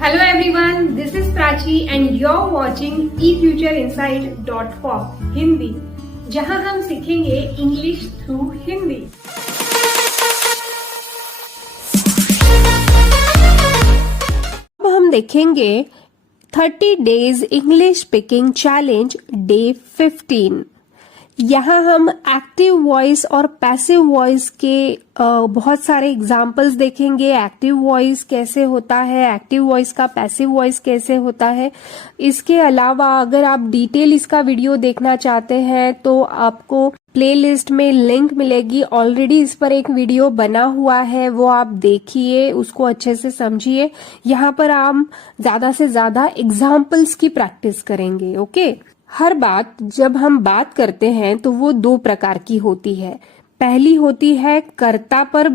Hello everyone, this is Prachi and you're watching efutureinsight.com Hindi, जहां हम सीखेंगे इंग्लिश थ्रू हिंदी। अब हम देखेंगे 30 days English speaking challenge day 15। यहाँ हम एक्टिव वॉइस और पैसिव वॉइस के बहुत सारे एग्जाम्पल्स देखेंगे। एक्टिव वॉइस कैसे होता है, एक्टिव वॉइस का पैसिव वॉइस कैसे होता है। इसके अलावा अगर आप डिटेल इसका वीडियो देखना चाहते हैं तो आपको प्लेलिस्ट में लिंक मिलेगी। ऑलरेडी इस पर एक वीडियो बना हुआ है, वो आप देखिए, उसको अच्छे से समझिए। यहाँ पर हम ज्यादा से ज्यादा एग्जाम्पल्स की प्रैक्टिस करेंगे। ओके, हर बात जब हम बात करते हैं तो वो दो प्रकार की होती है। पहली होती है कर्ता पर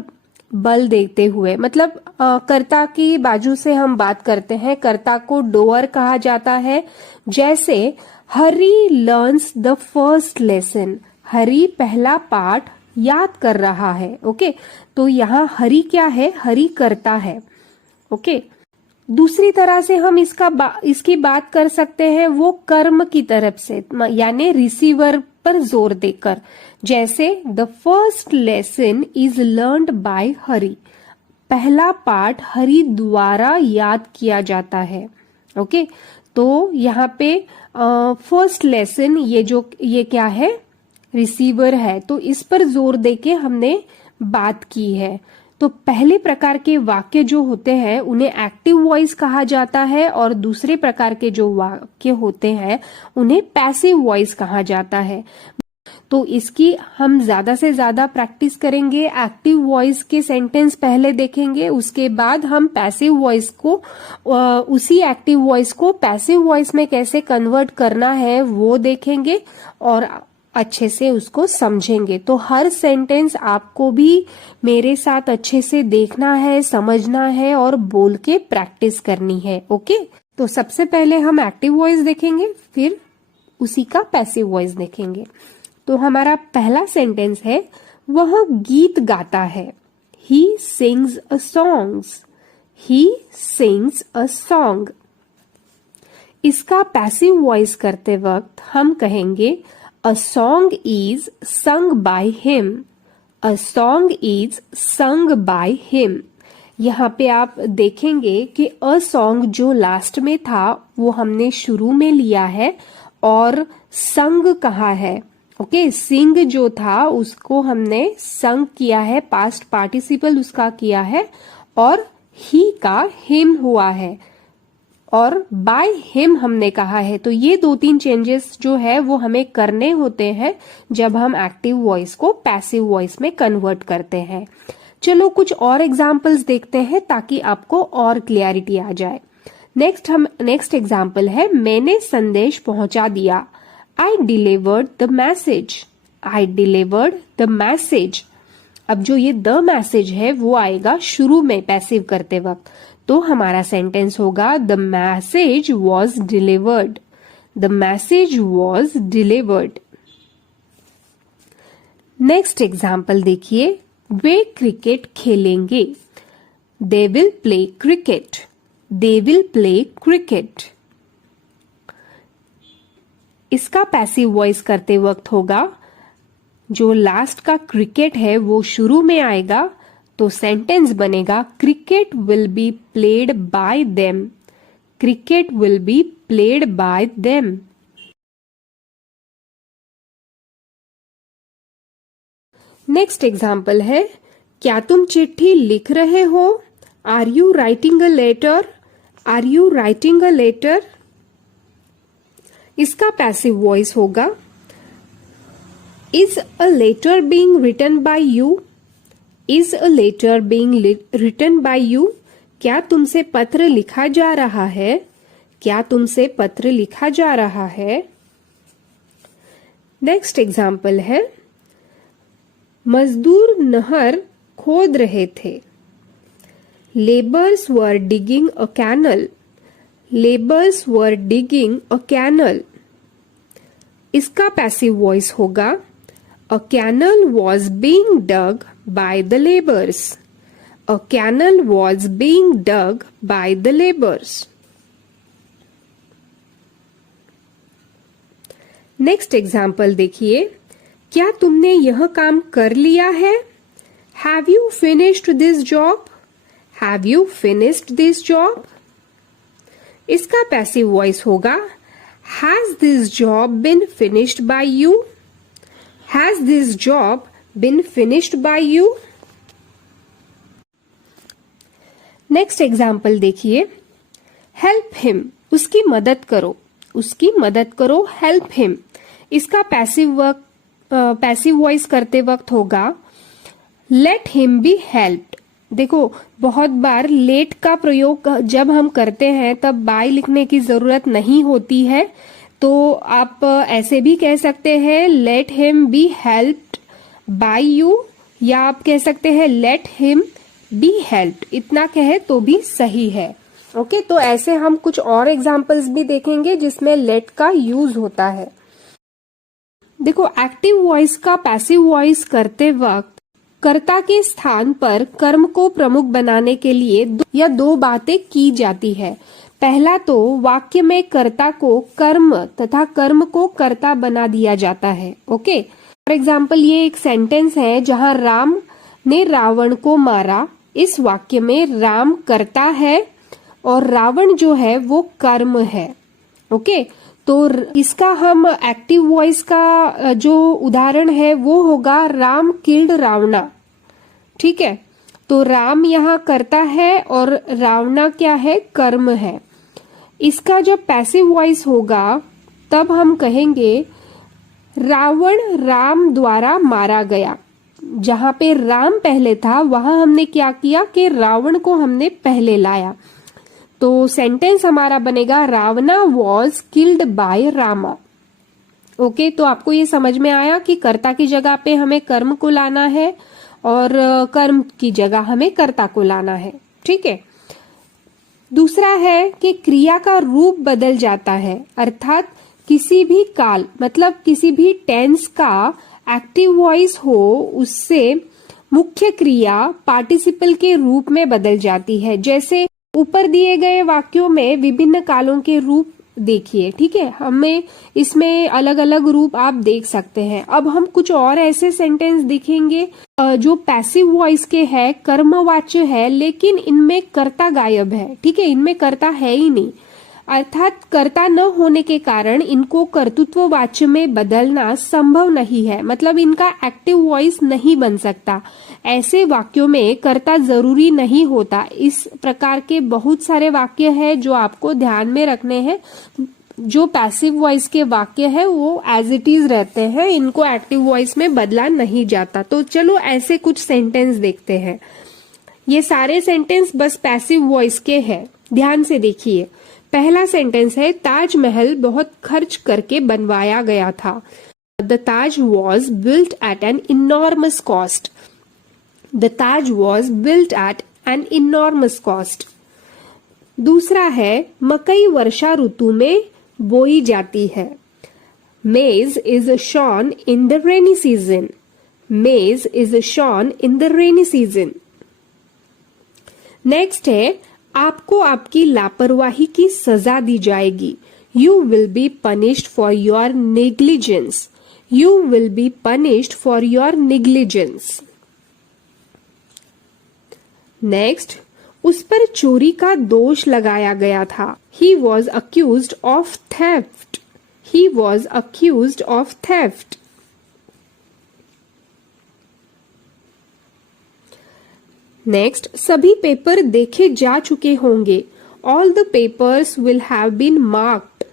बल देते हुए, मतलब कर्ता की बाजू से हम बात करते हैं। कर्ता को डोअर कहा जाता है। जैसे हरी लर्न्स द फर्स्ट लेसन, हरी पहला पाठ याद कर रहा है। ओके, तो यहाँ हरी क्या है, हरी कर्ता है। ओके, दूसरी तरह से हम इसकी बात कर सकते हैं वो कर्म की तरफ से, यानी रिसीवर पर जोर देकर। जैसे the first lesson is learned by Hari, पहला पाठ हरि द्वारा याद किया जाता है। ओके, तो यहाँ पे फर्स्ट लेसन ये क्या है, रिसीवर है, तो इस पर जोर देके हमने बात की है। तो पहले प्रकार के वाक्य जो होते हैं उन्हें एक्टिव वॉइस कहा जाता है और दूसरे प्रकार के जो वाक्य होते हैं उन्हें पैसिव वॉइस कहा जाता है। तो इसकी हम ज्यादा से ज्यादा प्रैक्टिस करेंगे। एक्टिव वॉइस के सेंटेंस पहले देखेंगे, उसके बाद हम पैसिव वॉइस को, उसी एक्टिव वॉइस को पैसिव वॉइस में कैसे कन्वर्ट करना है वो देखेंगे और अच्छे से उसको समझेंगे। तो हर सेंटेंस आपको भी मेरे साथ अच्छे से देखना है, समझना है और बोल के प्रैक्टिस करनी है। ओके, तो सबसे पहले हम एक्टिव वॉइस देखेंगे, फिर उसी का पैसिव वॉइस देखेंगे। तो हमारा पहला सेंटेंस है, वह गीत गाता है। He sings a songs, he sings a song. इसका पैसिव वॉइस करते वक्त हम कहेंगे A song is sung by him. A song is sung by him. यहाँ पे आप देखेंगे कि a song जो लास्ट में था वो हमने शुरू में लिया है और sung कहा है। ओके, sing जो था उसको हमने sung किया है, पास्ट पार्टिसिपल उसका किया है, और he का him हुआ है और बाय हिम हमने कहा है। तो ये दो तीन चेंजेस जो है वो हमें करने होते हैं जब हम एक्टिव वॉइस को पैसिव वॉइस में कन्वर्ट करते हैं। चलो कुछ और एग्जांपल्स देखते हैं ताकि आपको और क्लियरिटी आ जाए। नेक्स्ट एग्जांपल है, मैंने संदेश पहुंचा दिया। आई delivered the message, I delivered the message. अब जो ये द मैसेज है वो आएगा शुरू में पैसिव करते वक्त, तो हमारा सेंटेंस होगा the message was delivered, the message was delivered. Next example देखिए, वे क्रिकेट खेलेंगे। They will play cricket, they will play cricket. इसका पैसिव वॉइस करते वक्त होगा, जो लास्ट का क्रिकेट है वो शुरू में आएगा, तो सेंटेंस बनेगा cricket will be played by them, cricket will be played by them. Next example है, क्या तुम चिट्ठी लिख रहे हो? Are you writing a letter, are you writing a letter. इसका पैसिव वॉइस होगा, is a letter being written by you, is a letter being written by you. क्या तुमसे पत्र लिखा जा रहा है, क्या तुमसे पत्र लिखा जा रहा है। नेक्स्ट एग्जाम्पल है, मजदूर नहर खोद रहे थे। Labours were digging a canal, labours were digging a canal. इसका पैसिव वॉइस होगा, A canal was being dug by the laborers. A canal was being dug by the laborers. Next example देखिए, क्या तुमने यह काम कर लिया है? Have you finished this job? Have you finished this job? इसका पैसिव वॉइस होगा Has this job been finished by you? Has this job been finished by you? Next example देखिए, हेल्प हिम, उसकी मदद करो, उसकी मदद करो, हेल्प हिम। इसका पैसिव वॉइस करते वक्त होगा लेट हिम बी हेल्प्ड। देखो, बहुत बार लेट का प्रयोग जब हम करते हैं तब बाय लिखने की जरूरत नहीं होती है, तो आप ऐसे भी कह सकते हैं late him be helped bye you, या आप कह सकते हैं लेट हिम बी हेल्प्ड। इतना कहे तो भी सही है। ओके, तो ऐसे हम कुछ और एग्जाम्पल्स भी देखेंगे जिसमें लेट का यूज होता है। देखो, एक्टिव वॉइस का पैसिव वॉइस करते वक्त कर्ता के स्थान पर कर्म को प्रमुख बनाने के लिए दो बातें की जाती है। पहला तो वाक्य में कर्ता को कर्म तथा कर्म को कर्ता बना दिया जाता है। ओके, फॉर एग्जाम्पल ये एक सेंटेंस है जहां राम ने रावण को मारा। इस वाक्य में राम कर्ता है और रावण जो है वो कर्म है। ओके, तो इसका हम एक्टिव वॉइस का जो उदाहरण है वो होगा राम किल्ड रावणा। ठीक है, तो राम यहाँ कर्ता है और रावणा क्या है? कर्म है। इसका जब पैसिव वॉइस होगा तब हम कहेंगे रावण राम द्वारा मारा गया। जहां पे राम पहले था वहां हमने क्या किया कि रावण को हमने पहले लाया। तो सेंटेंस हमारा बनेगा Ravana was killed by Rama. Okay, तो आपको ये समझ में आया कि कर्ता की जगह पे हमें कर्म को लाना है और कर्म की जगह हमें कर्ता को लाना है। ठीक है, दूसरा है कि क्रिया का रूप बदल जाता है, अर्थात किसी भी काल मतलब किसी भी टेंस का एक्टिव वॉइस हो उससे मुख्य क्रिया पार्टिसिपल के रूप में बदल जाती है। जैसे ऊपर दिए गए वाक्यों में विभिन्न कालों के रूप देखिए। ठीक है, हमें इसमें अलग अलग रूप आप देख सकते हैं। अब हम कुछ और ऐसे सेंटेंस देखेंगे जो पैसिव वॉइस के है, कर्मवाच्य है, लेकिन इनमें कर्ता गायब है। ठीक है, इनमें कर्ता है ही नहीं, अर्थात कर्ता न होने के कारण इनको कर्तृत्ववाच्य में बदलना संभव नहीं है, मतलब इनका एक्टिव वॉइस नहीं बन सकता। ऐसे वाक्यों में कर्ता जरूरी नहीं होता। इस प्रकार के बहुत सारे वाक्य हैं जो आपको ध्यान में रखने हैं। जो पैसिव वॉइस के वाक्य है वो एज इट इज रहते हैं, इनको एक्टिव वॉइस में बदला नहीं जाता। तो चलो ऐसे कुछ सेंटेंस देखते हैं। ये सारे सेंटेंस बस पैसिव वॉइस के हैं, ध्यान से देखिए। पहला सेंटेंस है ताजमहल बहुत खर्च करके बनवाया गया था। The Taj was built at an enormous cost. The Taj was built at an enormous cost. दूसरा है मकई वर्षा ऋतु में बोई जाती है। Maize is sown in the rainy season. Maize is sown in the rainy season. Next है आपको आपकी लापरवाही की सजा दी जाएगी। You will be punished for your negligence. You will be punished for your negligence. Next, उस पर चोरी का दोष लगाया गया था। He was accused of theft. He was accused of theft. Next, सभी पेपर देखे जा चुके होंगे। All the papers will have been marked.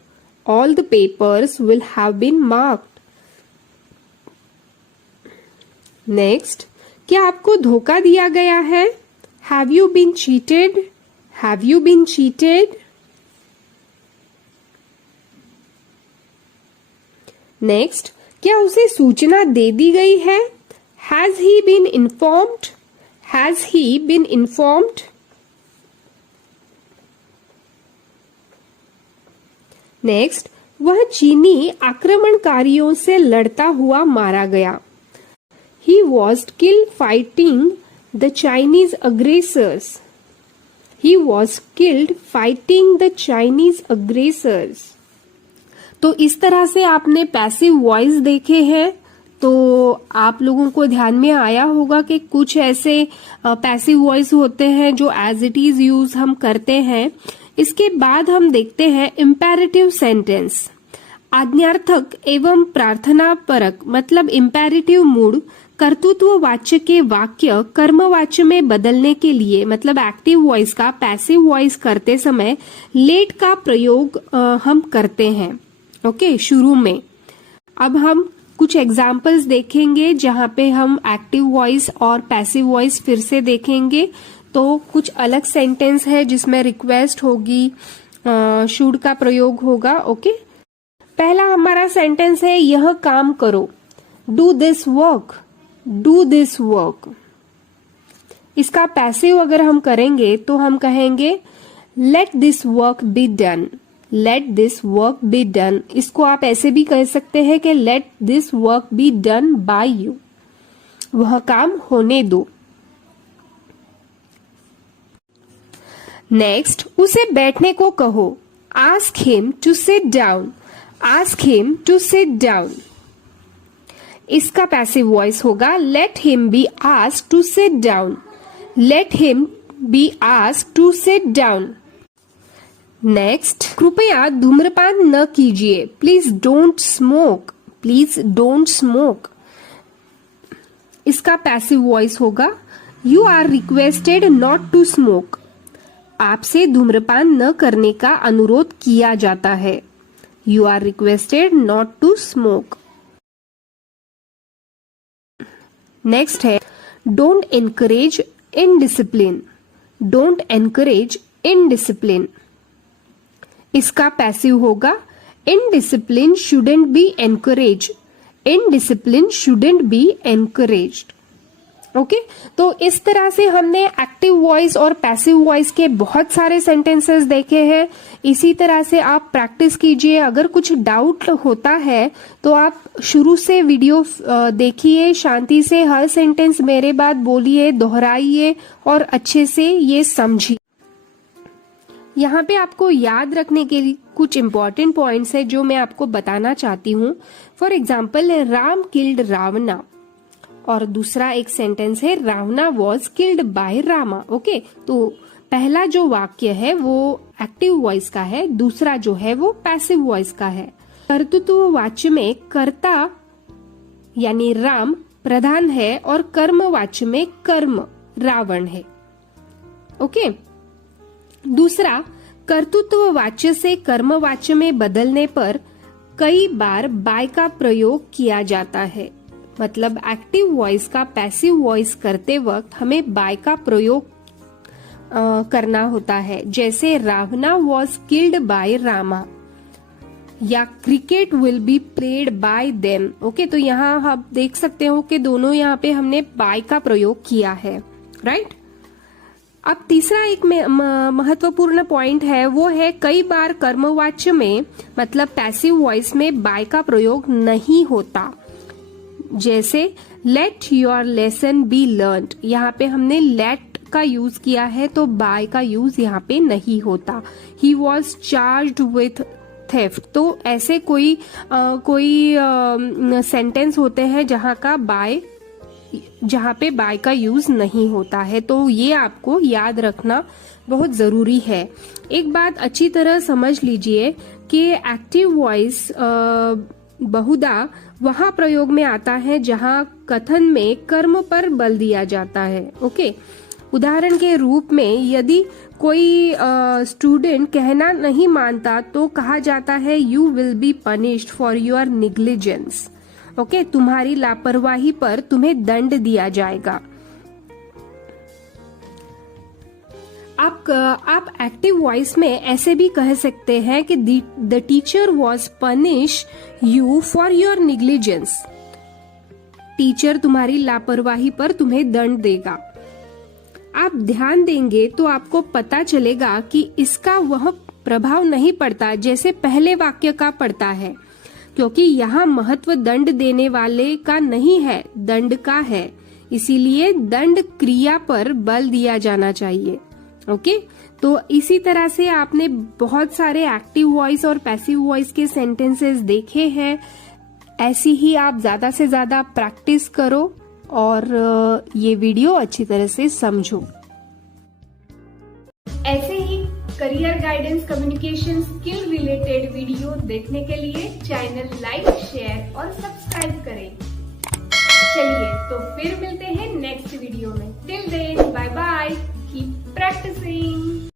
All the papers will have been marked. Next, क्या आपको धोखा दिया गया है? Have you been cheated? Have you been cheated? Next, क्या उसे सूचना दे दी गई है? Has he been informed? Has he been informed? Next, वह चीनी आक्रमणकारियों से लड़ता हुआ मारा गया। He was killed fighting the Chinese aggressors. He was killed fighting the Chinese aggressors. तो इस तरह से आपने पैसिव वॉइस देखे हैं। तो आप लोगों को ध्यान में आया होगा कि कुछ ऐसे पैसिव वॉइस होते हैं जो एज इट इज यूज हम करते हैं। इसके बाद हम देखते हैं इम्पेरेटिव सेंटेंस। आज्ञार्थक एवं प्रार्थनापरक मतलब इम्पेरेटिव मूड कर्तृत्व वाच्य के वाक्य कर्मवाच्य में बदलने के लिए मतलब एक्टिव वॉइस का पैसिव वॉइस करते समय लेट का प्रयोग हम करते हैं। ओके, शुरू में। अब हम कुछ एग्जाम्पल्स देखेंगे जहां पे हम एक्टिव वॉइस और पैसिव वॉइस फिर से देखेंगे। तो कुछ अलग सेंटेंस है जिसमें रिक्वेस्ट होगी, शुड का प्रयोग होगा। ओके, पहला हमारा सेंटेंस है यह काम करो, do this work, do this work. इसका पैसिव अगर हम करेंगे तो हम कहेंगे let this work be done, let this work be done. इसको आप ऐसे भी कह सकते हैं कि let this work be done by you, वह काम होने दो। नेक्स्ट, उसे बैठने को कहो, ask him to sit down, ask him to sit down. इसका पैसिव वॉइस होगा let him be asked to sit down, let him be asked to sit down. Next, कृपया धूम्रपान न कीजिए, please don't smoke, please don't smoke. इसका passive voice होगा you are requested not to smoke, आपसे धूम्रपान न करने का अनुरोध किया जाता है। You are requested not to smoke. Next है don't encourage indiscipline, don't encourage indiscipline. इसका पैसिव होगा indiscipline shouldn't be encourage, indiscipline shouldn't be encouraged. Okay, तो इस तरह से हमने एक्टिव वॉइस और पैसिव वॉइस के बहुत सारे सेंटेंसेस देखे हैं। इसी तरह से आप प्रैक्टिस कीजिए। अगर कुछ डाउट होता है तो आप शुरू से वीडियो देखिए, शांति से हर सेंटेंस मेरे बाद बोलिए, दोहराइए और अच्छे से ये समझिए। यहाँ पे आपको याद रखने के लिए कुछ इंपॉर्टेंट पॉइंट्स है जो मैं आपको बताना चाहती हूँ। For example, Ram killed Ravana, और दूसरा एक सेंटेंस है Ravana was killed by Rama. Okay, तो पहला जो वाक्य है वो एक्टिव वॉइस का है, दूसरा जो है वो पैसिव वॉइस का है। कर्तृत्व वाच्य में कर्ता यानी राम प्रधान है और कर्म वाच्य में कर्म रावण है। ओके, दूसरा, कर्तृत्व वाच्य से कर्म वाच्य में बदलने पर कई बार बाय का प्रयोग किया जाता है। मतलब एक्टिव वॉइस का पैसिव वॉइस करते वक्त हमें बाय का प्रयोग करना होता है। जैसे रावणा वॉज किल्ड बाय रामा या cricket will be played by them. Okay, तो यहाँ आप देख सकते हो कि दोनों यहाँ पे हमने बाय का प्रयोग किया है, राइट। अब तीसरा एक महत्वपूर्ण पॉइंट है वो है कई बार कर्मवाच्य में मतलब पैसिव वॉइस में बाय का प्रयोग नहीं होता। जैसे let your lesson be learned, यहाँ पे हमने लेट का यूज किया है तो बाय का यूज यहाँ पे नहीं होता। He was charged with theft, तो ऐसे कोई सेंटेंस होते हैं जहाँ पे बाय का यूज नहीं होता है। तो ये आपको याद रखना बहुत जरूरी है। एक बात अच्छी तरह समझ लीजिए कि एक्टिव वॉइस बहुधा वहां प्रयोग में आता है जहां कथन में कर्म पर बल दिया जाता है। ओके, उदाहरण के रूप में यदि कोई स्टूडेंट कहना नहीं मानता तो कहा जाता है you will be punished for your negligence. Okay, तुम्हारी लापरवाही पर तुम्हें दंड दिया जाएगा। आप एक्टिव वॉइस में ऐसे भी कह सकते हैं कि the teacher was punish you for your negligence, teacher तुम्हारी लापरवाही पर तुम्हें दंड देगा। आप ध्यान देंगे तो आपको पता चलेगा कि इसका वह प्रभाव नहीं पड़ता जैसे पहले वाक्य का पड़ता है, क्योंकि यहाँ महत्व दंड देने वाले का नहीं है, दंड का है। इसीलिए दंड क्रिया पर बल दिया जाना चाहिए। ओके, तो इसी तरह से आपने बहुत सारे एक्टिव वॉइस और पैसिव वॉइस के सेंटेंसेस देखे हैं। ऐसी ही आप ज्यादा से ज्यादा प्रैक्टिस करो और ये वीडियो अच्छी तरह से समझो। ऐसे ही career guidance communication skill related video देखने के लिए चैनल लाइक, शेयर और सब्सक्राइब करें। चलिए तो फिर मिलते हैं नेक्स्ट वीडियो में। Till then bye bye, keep practising.